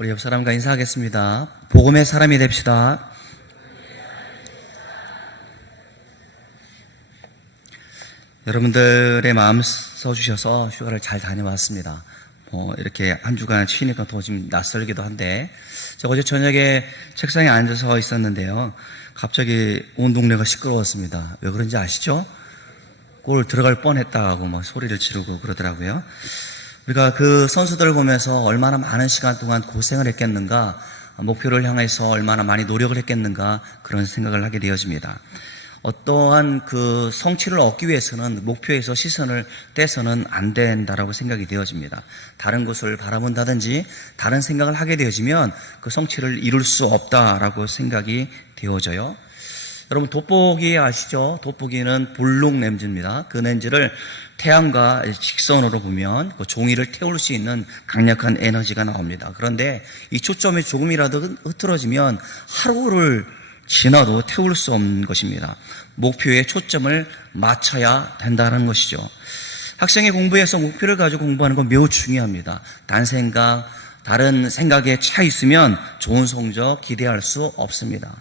우리 옆 사람과 인사하겠습니다. 복음의 사람이 됩시다. 여러분들의 마음 써주셔서 휴가를 잘 다녀왔습니다. 이렇게 한 주간 쉬니까 더 좀 낯설기도 한데, 제가 어제 저녁에 책상에 앉아서 있었는데요. 갑자기 온 동네가 시끄러웠습니다. 왜 그런지 아시죠? 골 들어갈 뻔했다고 막 소리를 지르고 그러더라고요. 우리가 그 선수들을 보면서 얼마나 많은 시간 동안 고생을 했겠는가, 목표를 향해서 얼마나 많이 노력을 했겠는가, 그런 생각을 하게 되어집니다. 어떠한 그 성취를 얻기 위해서는 목표에서 시선을 떼서는 안 된다라고 생각이 되어집니다. 다른 곳을 바라본다든지 다른 생각을 하게 되어지면 그 성취를 이룰 수 없다라고 생각이 되어져요. 여러분, 돋보기 아시죠? 돋보기는 볼록 렌즈입니다. 그 렌즈를 태양과 직선으로 보면 그 종이를 태울 수 있는 강력한 에너지가 나옵니다. 그런데 이 초점이 조금이라도 흐트러지면 하루를 지나도 태울 수 없는 것입니다. 목표에 초점을 맞춰야 된다는 것이죠. 학생이 공부해서 목표를 가지고 공부하는 건 매우 중요합니다. 다른 생각에 차 있으면 좋은 성적 기대할 수 없습니다.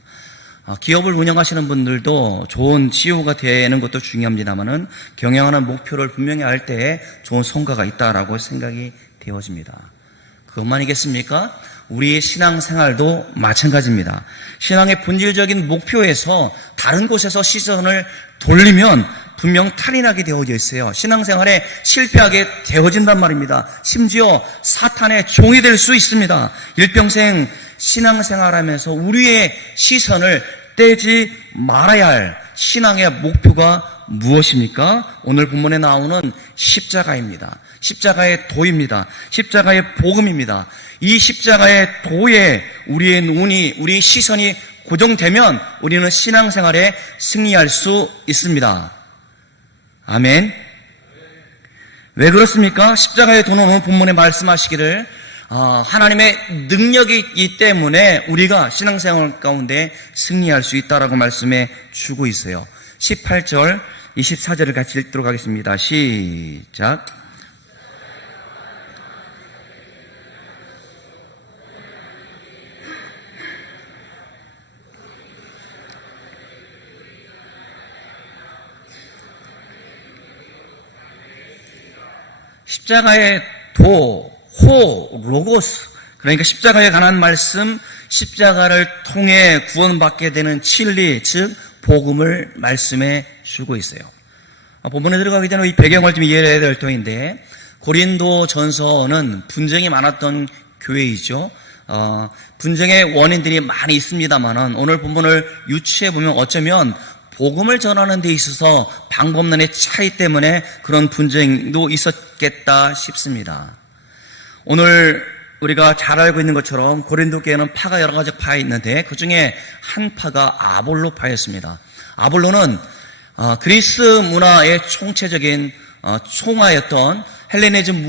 기업을 운영하시는 분들도 좋은 CEO가 되는 것도 중요합니다만은 경영하는 목표를 분명히 알 때에 좋은 성과가 있다라고 생각이 되어집니다. 그것만이겠습니까? 우리의 신앙생활도 마찬가지입니다. 신앙의 본질적인 목표에서 다른 곳에서 시선을 돌리면 분명 탈이 나게 되어져 있어요. 신앙생활에 실패하게 되어진단 말입니다. 심지어 사탄의 종이 될 수 있습니다. 일평생 신앙생활하면서 우리의 시선을 떼지 말아야 할 신앙의 목표가 무엇입니까? 오늘 본문에 나오는 십자가입니다. 십자가의 도입니다. 십자가의 복음입니다. 이 십자가의 도에 우리의 눈이, 우리의 시선이 고정되면 우리는 신앙생활에 승리할 수 있습니다. 아멘. 왜 그렇습니까? 십자가의 도는 오늘 본문에 말씀하시기를 하나님의 능력이 있기 때문에 우리가 신앙생활 가운데 승리할 수 있다라고 말씀해 주고 있어요. 18절, 24절을 같이 읽도록 하겠습니다. 시작. 십자가의 도, 로고스, 그러니까 십자가에 관한 말씀, 십자가를 통해 구원받게 되는 진리, 즉 복음을 말씀해 주고 있어요. 본문에 들어가기 전에 이 배경을 좀 이해해야 될 터인데, 고린도 전서는 분쟁이 많았던 교회이죠. 분쟁의 원인들이 많이 있습니다만은 오늘 본문을 유추해 보면 어쩌면 복음을 전하는 데 있어서 방법론의 차이 때문에 그런 분쟁도 있었겠다 싶습니다. 오늘 우리가 잘 알고 있는 것처럼 고린도 교회는 파가 여러 가지 파가 있는데 그 중에 한 파가 아볼로 파였습니다. 아볼로는 그리스 문화의 총체적인 총화였던 헬레니즘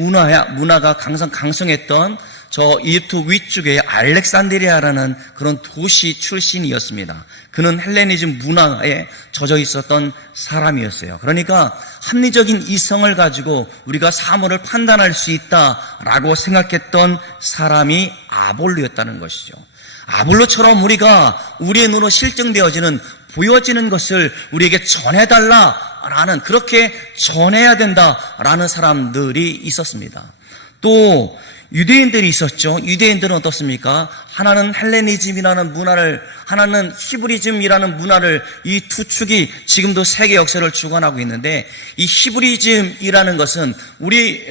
문화가 강성했던 저 이집트 위쪽의 알렉산드리아라는 그런 도시 출신이었습니다. 그는 헬레니즘 문화에 젖어 있었던 사람이었어요. 그러니까 합리적인 이성을 가지고 우리가 사물을 판단할 수 있다라고 생각했던 사람이 아볼로였다는 것이죠. 아볼로처럼 우리가 우리의 눈으로 실증되어지는 보여지는 것을 우리에게 전해달라라는, 그렇게 전해야 된다라는 사람들이 있었습니다. 또 유대인들이 있었죠. 유대인들은 어떻습니까? 하나는 헬레니즘이라는 문화를, 하나는 히브리즘이라는 문화를, 이 두 축이 지금도 세계 역사를 주관하고 있는데, 이 히브리즘이라는 것은 우리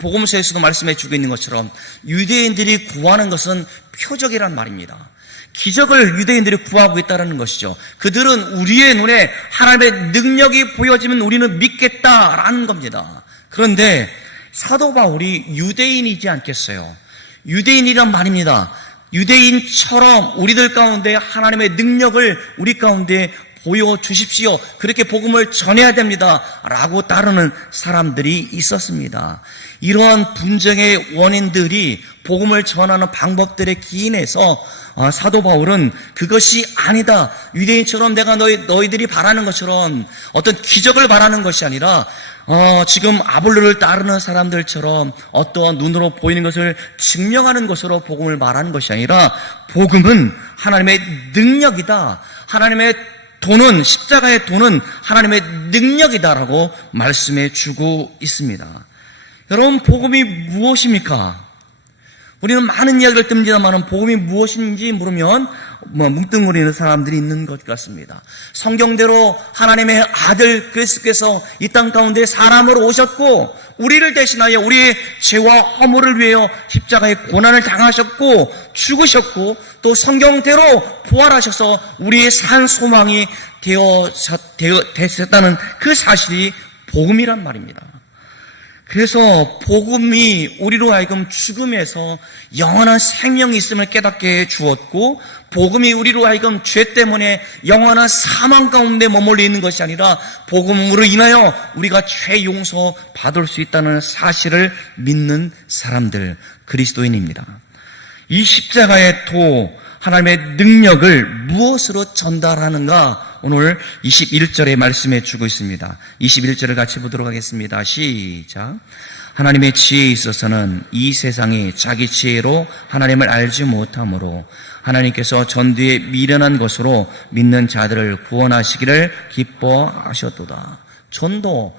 복음서에서도 말씀해 주고 있는 것처럼 유대인들이 구하는 것은 표적이란 말입니다. 기적을 유대인들이 구하고 있다는 것이죠. 그들은 우리의 눈에 하나님의 능력이 보여지면 우리는 믿겠다라는 겁니다. 그런데 사도 바울이 유대인이지 않겠어요? 유대인이란 말입니다. 유대인처럼 우리들 가운데 하나님의 능력을 우리 가운데 보여주십시오. 그렇게 복음을 전해야 됩니다. 라고 따르는 사람들이 있었습니다. 이러한 분쟁의 원인들이 복음을 전하는 방법들에 기인해서 사도 바울은 그것이 아니다. 유대인처럼 내가 너희들이 바라는 것처럼 어떤 기적을 바라는 것이 아니라 지금 아볼로를 따르는 사람들처럼 어떠한 눈으로 보이는 것을 증명하는 것으로 복음을 말하는 것이 아니라 복음은 하나님의 능력이다. 하나님의 도는, 십자가의 도는 하나님의 능력이다라고 말씀해 주고 있습니다. 여러분, 복음이 무엇입니까? 우리는 많은 이야기를 듭니다만 복음이 무엇인지 물으면 뭉뚱그리는 사람들이 있는 것 같습니다. 성경대로 하나님의 아들 그리스도께서 이 땅 가운데 사람으로 오셨고 우리를 대신하여 우리의 죄와 허물을 위하여 십자가의 고난을 당하셨고 죽으셨고 또 성경대로 부활하셔서 우리의 산 소망이 되셨다는 그 사실이 복음이란 말입니다. 그래서 복음이 우리로 하여금 죽음에서 영원한 생명이 있음을 깨닫게 해 주었고, 복음이 우리로 하여금 죄 때문에 영원한 사망 가운데 머물러 있는 것이 아니라 복음으로 인하여 우리가 죄 용서 받을 수 있다는 사실을 믿는 사람들, 그리스도인입니다. 이 십자가의 도, 하나님의 능력을 무엇으로 전달하는가? 오늘 21절에 말씀해 주고 있습니다. 21절을 같이 보도록 하겠습니다. 시작. 하나님의 지혜에 있어서는 이 세상이 자기 지혜로 하나님을 알지 못하므로 하나님께서 전두에 미련한 것으로 믿는 자들을 구원하시기를 기뻐하셨도다. 전도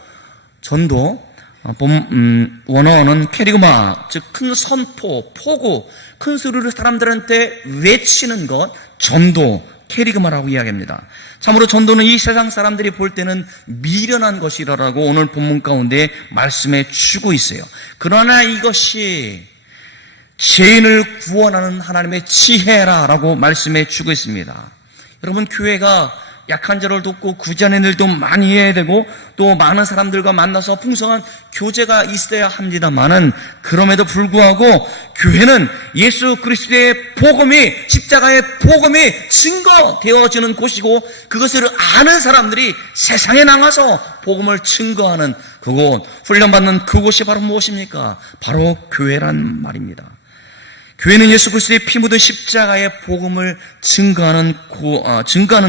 원어는 캐리그마, 즉 큰 선포, 포구, 큰 소리로 사람들한테 외치는 것, 전도, 캐리그마라고 이야기합니다. 참으로 전도는 이 세상 사람들이 볼 때는 미련한 것이라고 오늘 본문 가운데 말씀해 주고 있어요. 그러나 이것이 죄인을 구원하는 하나님의 지혜라고 말씀해 주고 있습니다. 여러분, 교회가 약한 자를 돕고 구제하는 일도 많이 해야 되고 또 많은 사람들과 만나서 풍성한 교제가 있어야 합니다만은, 그럼에도 불구하고 교회는 예수 그리스도의 복음이, 십자가의 복음이 증거되어지는 곳이고, 그것을 아는 사람들이 세상에 나가서 복음을 증거하는 그곳, 훈련받는 그곳이 바로 무엇입니까? 바로 교회란 말입니다. 교회는 예수 그리스도의 피 묻은 십자가의 복음을 증거하는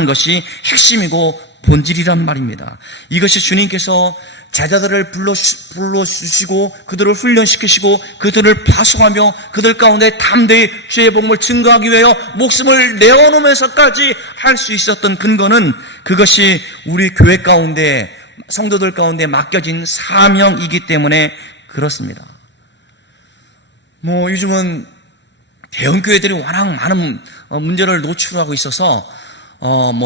것이 핵심이고 본질이란 말입니다. 이것이 주님께서 제자들을 불러주시고 그들을 훈련시키시고 그들을 파송하며 그들 가운데 담대히 주의 복음을 증거하기 위하여 목숨을 내어놓으면서까지 할 수 있었던 근거는, 그것이 우리 교회 가운데, 성도들 가운데 맡겨진 사명이기 때문에 그렇습니다. 요즘은 대형교회들이 워낙 많은 문제를 노출하고 있어서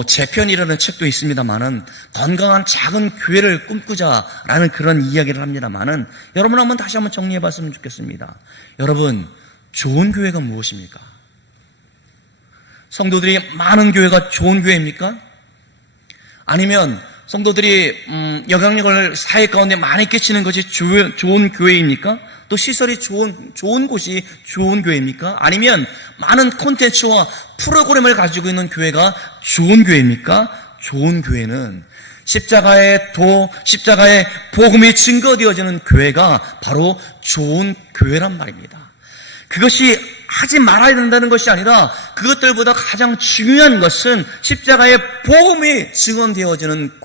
재편이라는 책도 있습니다만은, 건강한 작은 교회를 꿈꾸자라는 그런 이야기를 합니다만은, 여러분 한번 다시 한번 정리해 봤으면 좋겠습니다. 여러분, 좋은 교회가 무엇입니까? 성도들이 많은 교회가 좋은 교회입니까? 아니면 성도들이 영향력을 사회 가운데 많이 끼치는 것이 좋은 교회입니까? 또 시설이 좋은 곳이 좋은 교회입니까? 아니면 많은 콘텐츠와 프로그램을 가지고 있는 교회가 좋은 교회입니까? 좋은 교회는 십자가의 복음이 증거되어지는 교회가 바로 좋은 교회란 말입니다. 그것이 하지 말아야 된다는 것이 아니라, 그것들보다 가장 중요한 것은 십자가의 복음이 증언되어지는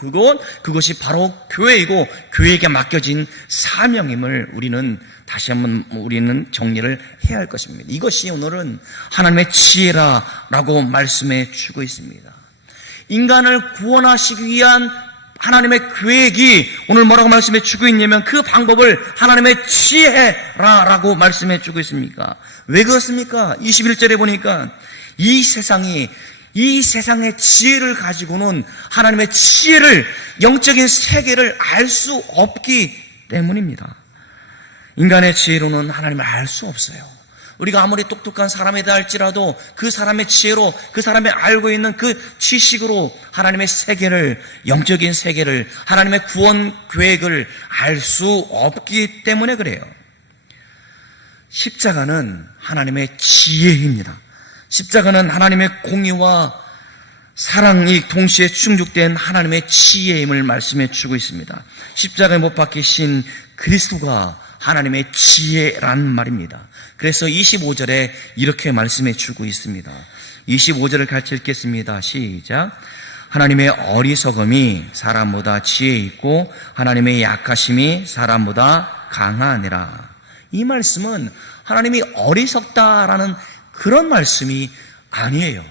그것이 바로 교회이고 교회에게 맡겨진 사명임을 우리는 정리를 해야 할 것입니다. 이것이 오늘은 하나님의 지혜라고 말씀해 주고 있습니다. 인간을 구원하시기 위한 하나님의 계획이 오늘 뭐라고 말씀해 주고 있냐면, 그 방법을 하나님의 지혜라고 말씀해 주고 있습니까? 왜 그렇습니까? 21절에 보니까 이 세상의 지혜를 가지고는 하나님의 지혜를, 영적인 세계를 알 수 없기 때문입니다. 인간의 지혜로는 하나님을 알 수 없어요. 우리가 아무리 똑똑한 사람이다 할지라도 그 사람의 지혜로, 그 사람의 알고 있는 그 지식으로 하나님의 세계를, 영적인 세계를, 하나님의 구원 계획을 알 수 없기 때문에 그래요. 십자가는 하나님의 지혜입니다. 십자가는 하나님의 공의와 사랑이 동시에 충족된 하나님의 지혜임을 말씀해 주고 있습니다. 십자가에 못 박히신 그리스도가 하나님의 지혜란 말입니다. 그래서 25절에 이렇게 말씀해 주고 있습니다. 25절을 같이 읽겠습니다. 시작. 하나님의 어리석음이 사람보다 지혜 있고 하나님의 약하심이 사람보다 강하니라. 이 말씀은 하나님이 어리석다라는 그런 말씀이 아니에요.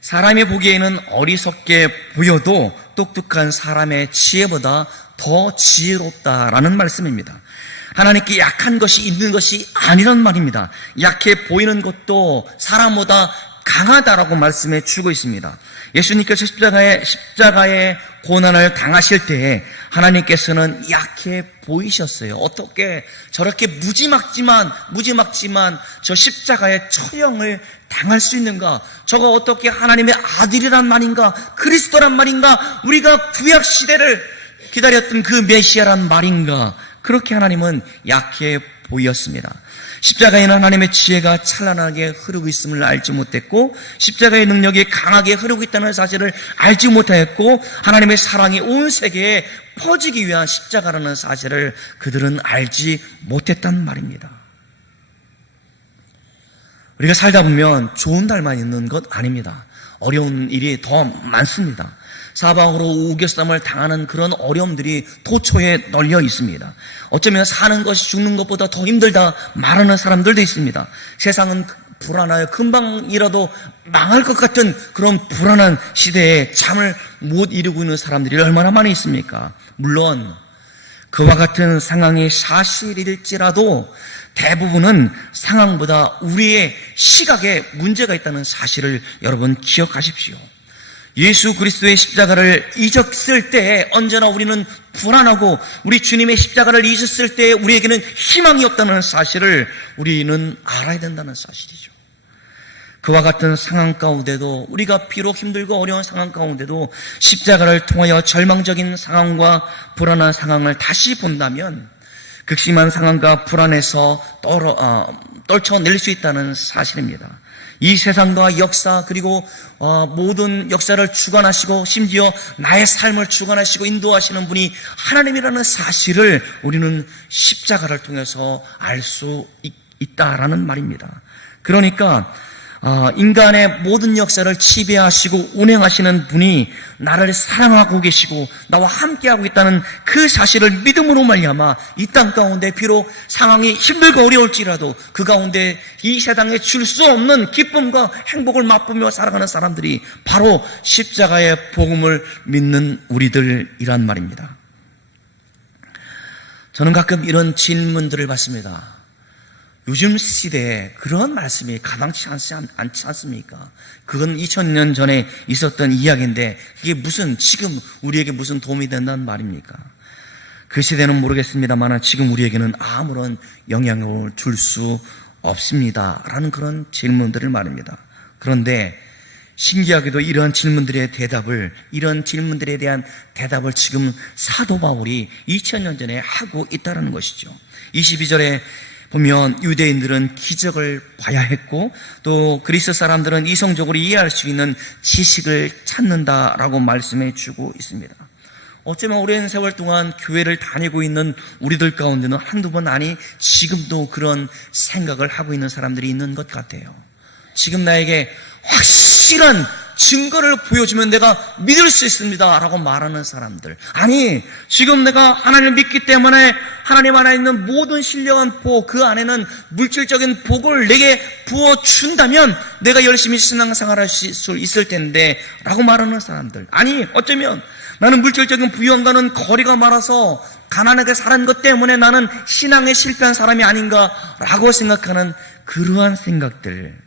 사람이 보기에는 어리석게 보여도 똑똑한 사람의 지혜보다 더 지혜롭다라는 말씀입니다. 하나님께 약한 것이 있는 것이 아니란 말입니다. 약해 보이는 것도 사람보다 강하다라고 말씀해 주고 있습니다. 예수님께서 십자가의 고난을 당하실 때에 하나님께서는 약해 보이셨어요. 어떻게 저렇게 무지막지만 저 십자가의 처형을 당할 수 있는가? 저거 어떻게 하나님의 아들이란 말인가? 그리스도란 말인가? 우리가 구약 시대를 기다렸던 그 메시아란 말인가? 그렇게 하나님은 약해 보였습니다. 십자가에는 하나님의 지혜가 찬란하게 흐르고 있음을 알지 못했고 십자가의 능력이 강하게 흐르고 있다는 사실을 알지 못하였고 하나님의 사랑이 온 세계에 퍼지기 위한 십자가라는 사실을 그들은 알지 못했단 말입니다. 우리가 살다 보면 좋은 날만 있는 것 아닙니다. 어려운 일이 더 많습니다. 사방으로 우겨쌈을 당하는 그런 어려움들이 도처에 널려 있습니다. 어쩌면 사는 것이 죽는 것보다 더 힘들다 말하는 사람들도 있습니다. 세상은 불안하여 금방이라도 망할 것 같은 그런 불안한 시대에 잠을 못 이루고 있는 사람들이 얼마나 많이 있습니까? 물론 그와 같은 상황이 사실일지라도 대부분은 상황보다 우리의 시각에 문제가 있다는 사실을 여러분 기억하십시오. 예수 그리스도의 십자가를 잊었을 때 언제나 우리는 불안하고 우리 주님의 십자가를 잊었을 때 우리에게는 희망이 없다는 사실을 우리는 알아야 된다는 사실이죠. 그와 같은 상황 가운데도 우리가 비록 힘들고 어려운 상황 가운데도 십자가를 통하여 절망적인 상황과 불안한 상황을 다시 본다면 극심한 상황과 불안에서 떨쳐낼 수 있다는 사실입니다. 이 세상과 역사 그리고 모든 역사를 주관하시고 심지어 나의 삶을 주관하시고 인도하시는 분이 하나님이라는 사실을 우리는 십자가를 통해서 알 수 있다라는 말입니다. 그러니까 인간의 모든 역사를 지배하시고 운행하시는 분이 나를 사랑하고 계시고 나와 함께하고 있다는 그 사실을 믿음으로 말미암아 이 땅 가운데 비록 상황이 힘들고 어려울지라도 그 가운데 이 세상에 줄 수 없는 기쁨과 행복을 맛보며 살아가는 사람들이 바로 십자가의 복음을 믿는 우리들이란 말입니다. 저는 가끔 이런 질문들을 받습니다. 요즘 시대에 그런 말씀이 가당치 않지 않습니까? 그건 2000년 전에 있었던 이야기인데 이게 지금 우리에게 무슨 도움이 된다는 말입니까? 그 시대는 모르겠습니다만 지금 우리에게는 아무런 영향을 줄 수 없습니다. 라는 그런 질문들을 말입니다. 그런데 신기하게도 이런 질문들에 대한 대답을 지금 사도 바울이 2000년 전에 하고 있다는 것이죠. 22절에 보면 유대인들은 기적을 봐야 했고 또 그리스 사람들은 이성적으로 이해할 수 있는 지식을 찾는다라고 말씀해 주고 있습니다. 어쩌면 오랜 세월 동안 교회를 다니고 있는 우리들 가운데는 한두 번 아니 지금도 그런 생각을 하고 있는 사람들이 있는 것 같아요. 지금 나에게 확실한 증거를 보여주면 내가 믿을 수 있습니다 라고 말하는 사람들, 아니 지금 내가 하나님을 믿기 때문에 하나님 안에 있는 모든 신령한 복, 그 안에는 물질적인 복을 내게 부어준다면 내가 열심히 신앙생활할 수 있을 텐데 라고 말하는 사람들, 아니 어쩌면 나는 물질적인 부유함과는 거리가 멀어서 가난하게 사는 것 때문에 나는 신앙에 실패한 사람이 아닌가 라고 생각하는 그러한 생각들,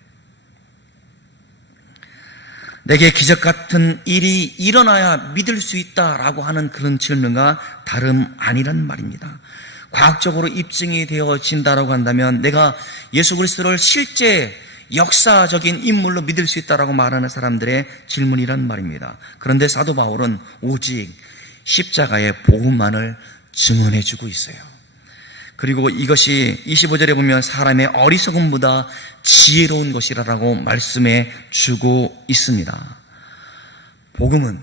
내게 기적 같은 일이 일어나야 믿을 수 있다라고 하는 그런 질문과 다름 아니란 말입니다. 과학적으로 입증이 되어진다라고 한다면 내가 예수 그리스도를 실제 역사적인 인물로 믿을 수 있다라고 말하는 사람들의 질문이란 말입니다. 그런데 사도 바울은 오직 십자가의 복음만을 증언해주고 있어요. 그리고 이것이 25절에 보면 사람의 어리석음보다 지혜로운 것이라고 말씀해 주고 있습니다. 복음은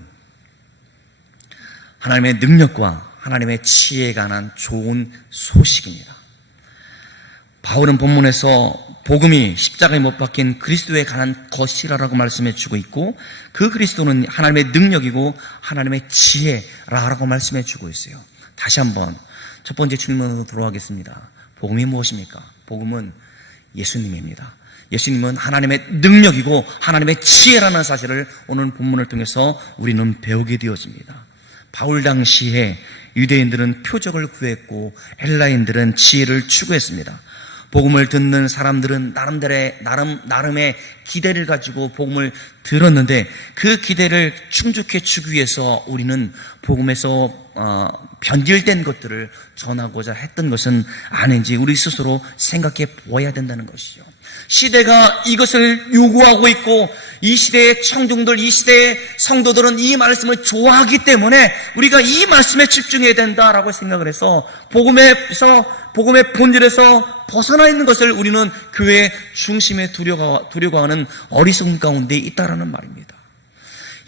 하나님의 능력과 하나님의 지혜에 관한 좋은 소식입니다. 바울은 본문에서 복음이 십자가에 못 박힌 그리스도에 관한 것이라고 말씀해 주고 있고, 그 그리스도는 하나님의 능력이고 하나님의 지혜라고 말씀해 주고 있어요. 다시 한번 첫 번째 질문으로 돌아가겠습니다. 복음이 무엇입니까? 복음은 예수님입니다. 예수님은 하나님의 능력이고 하나님의 지혜라는 사실을 오늘 본문을 통해서 우리는 배우게 되어집니다. 바울 당시에 유대인들은 표적을 구했고 헬라인들은 지혜를 추구했습니다. 복음을 듣는 사람들은 나름의 기대를 가지고 복음을 들었는데, 그 기대를 충족해 주기 위해서 우리는 복음에서 변질된 것들을 전하고자 했던 것은 아닌지 우리 스스로 생각해 보아야 된다는 것이죠. 시대가 이것을 요구하고 있고, 이 시대의 청중들, 이 시대의 성도들은 이 말씀을 좋아하기 때문에 우리가 이 말씀에 집중해야 된다라고 생각을 해서 복음의 본질에서 벗어나 있는 것을 우리는 교회의 중심에 두려고 하는 어리석음 가운데 있다라는 말입니다.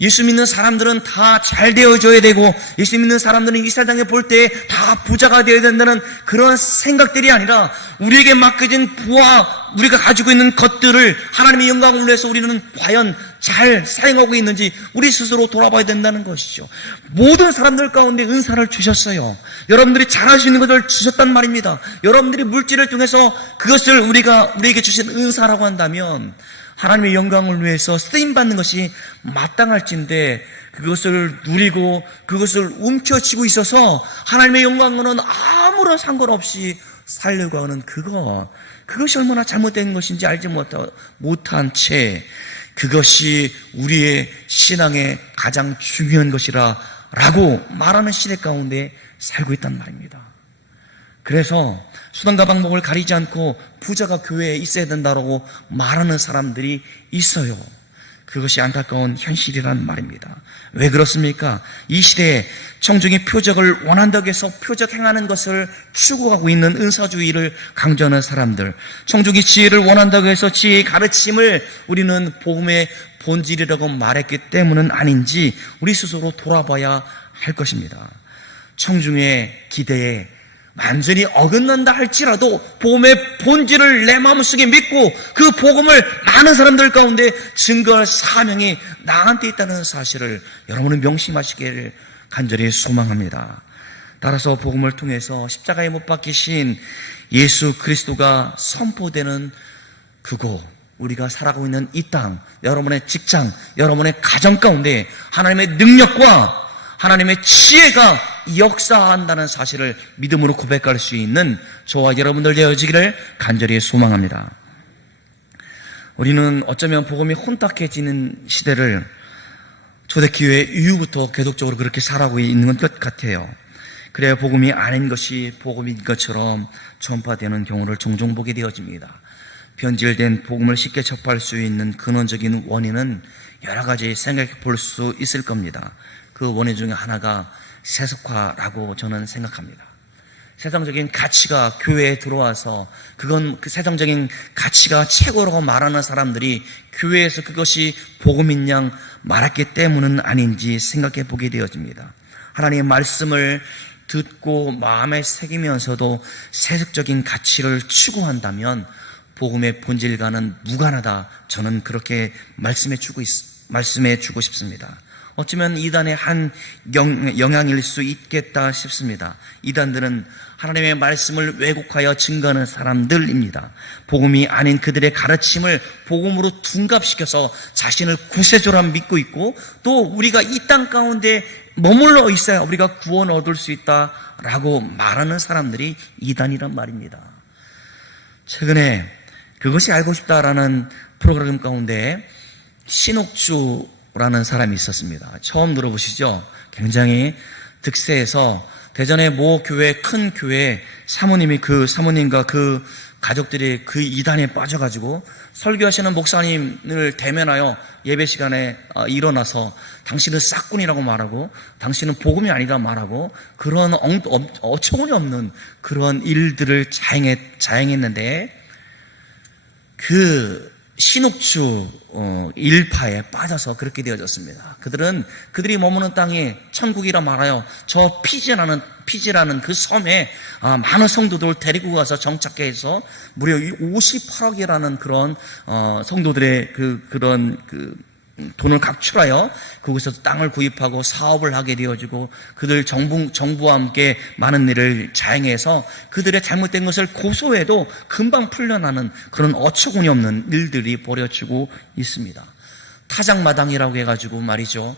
예수 믿는 사람들은 다 잘 되어져야 되고, 예수 믿는 사람들은 이 세상에 볼 때 다 부자가 되어야 된다는 그런 생각들이 아니라, 우리에게 맡겨진 부와 우리가 가지고 있는 것들을 하나님의 영광을 위해서 우리는 과연 잘 사용하고 있는지 우리 스스로 돌아봐야 된다는 것이죠. 모든 사람들 가운데 은사를 주셨어요. 여러분들이 잘할 수 있는 것을 주셨단 말입니다. 여러분들이 물질을 통해서 그것을 우리에게 주신 은사라고 한다면, 하나님의 영광을 위해서 쓰임받는 것이 마땅할진데, 그것을 누리고 그것을 움켜쥐고 있어서 하나님의 영광과는 아무런 상관없이 살려고 하는 그것이 얼마나 잘못된 것인지 알지 못한 채 그것이 우리의 신앙의 가장 중요한 것이라 라고 말하는 시대 가운데 살고 있단 말입니다. 그래서 수단과 방법을 가리지 않고 부자가 교회에 있어야 된다고 말하는 사람들이 있어요. 그것이 안타까운 현실이란 말입니다. 왜 그렇습니까? 이 시대에 청중이 표적을 원한다고 해서 표적 행하는 것을 추구하고 있는 은사주의를 강조하는 사람들, 청중이 지혜를 원한다고 해서 지혜의 가르침을 우리는 복음의 본질이라고 말했기 때문은 아닌지 우리 스스로 돌아봐야 할 것입니다. 청중의 기대에 완전히 어긋난다 할지라도 복음의 본질을 내 마음속에 믿고 그 복음을 많은 사람들 가운데 증거할 사명이 나한테 있다는 사실을 여러분은 명심하시기를 간절히 소망합니다. 따라서 복음을 통해서 십자가에 못 박히신 예수 그리스도가 선포되는 그곳, 우리가 살아가고 있는 이 땅, 여러분의 직장, 여러분의 가정 가운데 하나님의 능력과 하나님의 지혜가 역사한다는 사실을 믿음으로 고백할 수 있는 저와 여러분들 되어지기를 간절히 소망합니다. 우리는 어쩌면 복음이 혼탁해지는 시대를 초대교회 이후부터 계속적으로 그렇게 살아가고 있는 것 같아요. 그래야 복음이 아닌 것이 복음인 것처럼 전파되는 경우를 종종 보게 되어집니다. 변질된 복음을 쉽게 접할 수 있는 근원적인 원인은 여러 가지 생각해 볼 수 있을 겁니다. 그 원인 중에 하나가 세속화라고 저는 생각합니다. 세상적인 가치가 교회에 들어와서 그건 그 세상적인 가치가 최고라고 말하는 사람들이 교회에서 그것이 복음인 양 말했기 때문은 아닌지 생각해 보게 되어집니다. 하나님의 말씀을 듣고 마음에 새기면서도 세속적인 가치를 추구한다면 복음의 본질과는 무관하다, 저는 그렇게 말씀해 주고 싶습니다. 어쩌면 이단의 한 영향일 수 있겠다 싶습니다. 이단들은 하나님의 말씀을 왜곡하여 증거하는 사람들입니다. 복음이 아닌 그들의 가르침을 복음으로 둔갑시켜서 자신을 구세주라 믿고 있고, 또 우리가 이 땅 가운데 머물러 있어야 우리가 구원을 얻을 수 있다라고 말하는 사람들이 이단이란 말입니다. 최근에 그것이 알고 싶다라는 프로그램 가운데 신옥주라는 사람이 있었습니다. 처음 들어보시죠? 굉장히 득세해서 대전의 모 교회, 큰 교회 사모님이 그 사모님과 그 가족들이 그 이단에 빠져가지고 설교하시는 목사님을 대면하여 예배 시간에 일어나서 당신은 싹군이라고 말하고 당신은 복음이 아니다 말하고 그런 어처구니 없는 그런 일들을 자행했는데, 그 신옥주 일파에 빠져서 그렇게 되어졌습니다. 그들이 머무는 땅이 천국이라 말하여 저 피지라는 그 섬에 많은 성도들을 데리고 가서 정착해 해서 무려 58억이라는 그런 성도들의 그런 돈을 각출하여 그곳에서 땅을 구입하고 사업을 하게 되어지고, 그들 정부와 함께 많은 일을 자행해서 그들의 잘못된 것을 고소해도 금방 풀려나는 그런 어처구니 없는 일들이 벌어지고 있습니다. 타작마당이라고 해가지고 말이죠,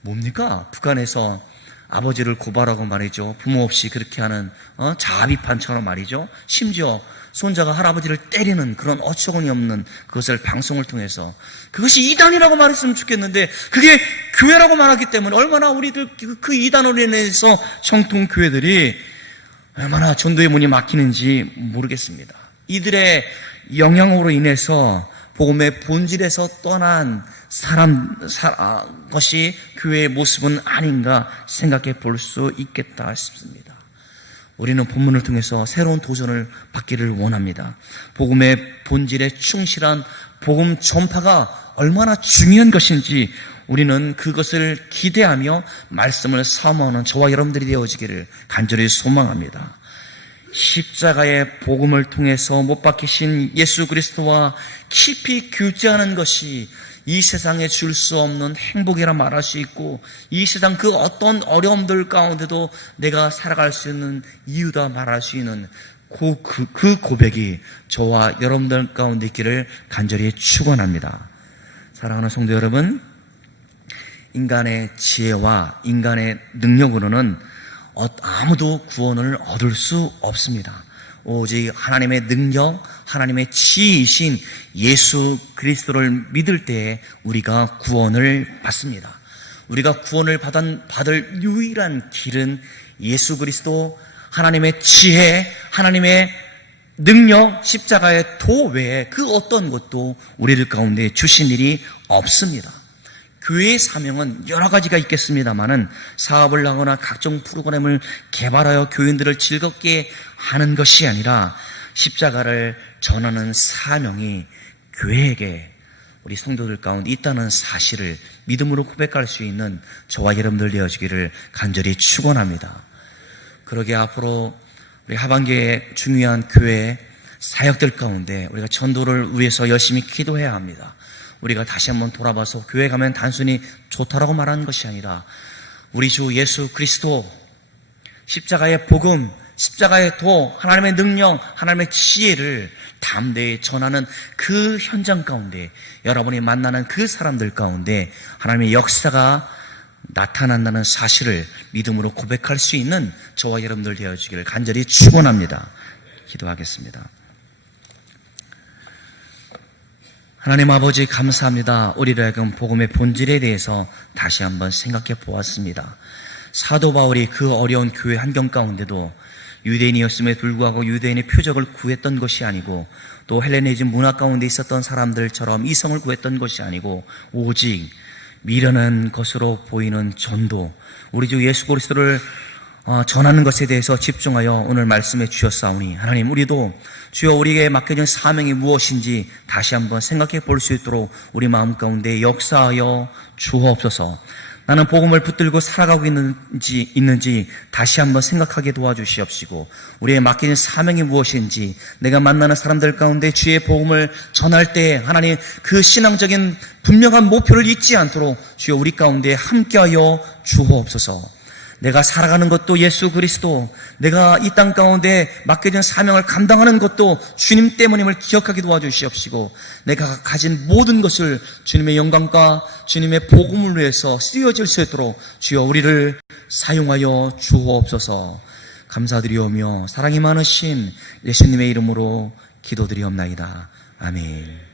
뭡니까? 북한에서 아버지를 고발하고 말이죠, 부모 없이 그렇게 하는 자비판처럼 말이죠, 심지어 손자가 할아버지를 때리는 그런 어처구니 없는 그것을 방송을 통해서, 그것이 이단이라고 말했으면 좋겠는데 그게 교회라고 말하기 때문에 얼마나 우리들 그 이단으로 인해서 정통교회들이 얼마나 전도의 문이 막히는지 모르겠습니다. 이들의 영향으로 인해서 복음의 본질에서 떠난 것이 교회의 모습은 아닌가 생각해 볼 수 있겠다 싶습니다. 우리는 본문을 통해서 새로운 도전을 받기를 원합니다. 복음의 본질에 충실한 복음 전파가 얼마나 중요한 것인지 우리는 그것을 기대하며 말씀을 사모하는 저와 여러분들이 되어지기를 간절히 소망합니다. 십자가의 복음을 통해서 못 박히신 예수 그리스도와 깊이 교제하는 것이 이 세상에 줄 수 없는 행복이라 말할 수 있고, 이 세상 그 어떤 어려움들 가운데도 내가 살아갈 수 있는 이유다 말할 수 있는 그 고백이 저와 여러분들 가운데 있기를 간절히 축원합니다. 사랑하는 성도 여러분, 인간의 지혜와 인간의 능력으로는 아무도 구원을 얻을 수 없습니다. 오직 하나님의 능력, 하나님의 지혜이신 예수 그리스도를 믿을 때에 우리가 구원을 받습니다. 우리가 구원을 받을 유일한 길은 예수 그리스도, 하나님의 지혜, 하나님의 능력, 십자가의 도 외에 그 어떤 것도 우리들 가운데 주신 일이 없습니다. 교회의 사명은 여러 가지가 있겠습니다만은 사업을 하거나 각종 프로그램을 개발하여 교인들을 즐겁게 하는 것이 아니라 십자가를 전하는 사명이 교회에게, 우리 성도들 가운데 있다는 사실을 믿음으로 고백할 수 있는 저와 여러분들 되어지기를 간절히 축원합니다. 그러게 앞으로 우리 하반기에 중요한 교회 사역들 가운데 우리가 전도를 위해서 열심히 기도해야 합니다. 우리가 다시 한번 돌아봐서 교회 가면 단순히 좋다라고 말하는 것이 아니라 우리 주 예수 그리스도, 십자가의 복음, 십자가의 도, 하나님의 능력, 하나님의 지혜를 담대히 전하는 그 현장 가운데, 여러분이 만나는 그 사람들 가운데 하나님의 역사가 나타난다는 사실을 믿음으로 고백할 수 있는 저와 여러분들 되어주기를 간절히 축원합니다. 기도하겠습니다. 하나님 아버지 감사합니다. 우리로 하여금 복음의 본질에 대해서 다시 한번 생각해 보았습니다. 사도 바울이 그 어려운 교회 환경 가운데도 유대인이었음에 불구하고 유대인의 표적을 구했던 것이 아니고, 또 헬레니즘 문화 가운데 있었던 사람들처럼 이성을 구했던 것이 아니고, 오직 미련한 것으로 보이는 전도, 우리 주 예수 그리스도를 전하는 것에 대해서 집중하여 오늘 말씀해 주셨사오니, 하나님 우리도 주여 우리에게 맡겨진 사명이 무엇인지 다시 한번 생각해 볼 수 있도록 우리 마음 가운데 역사하여 주옵소서. 나는 복음을 붙들고 살아가고 있는지 다시 한번 생각하게 도와주시옵시고, 우리의 맡겨진 사명이 무엇인지, 내가 만나는 사람들 가운데 주의 복음을 전할 때 하나님 그 신앙적인 분명한 목표를 잊지 않도록 주여 우리 가운데 함께하여 주옵소서. 내가 살아가는 것도 예수 그리스도, 내가 이 땅 가운데 맡겨진 사명을 감당하는 것도 주님 때문임을 기억하게 도와주시옵시고, 내가 가진 모든 것을 주님의 영광과 주님의 복음을 위해서 쓰여질 수 있도록 주여 우리를 사용하여 주옵소서. 감사드리오며 사랑이 많으신 예수님의 이름으로 기도드리옵나이다. 아멘.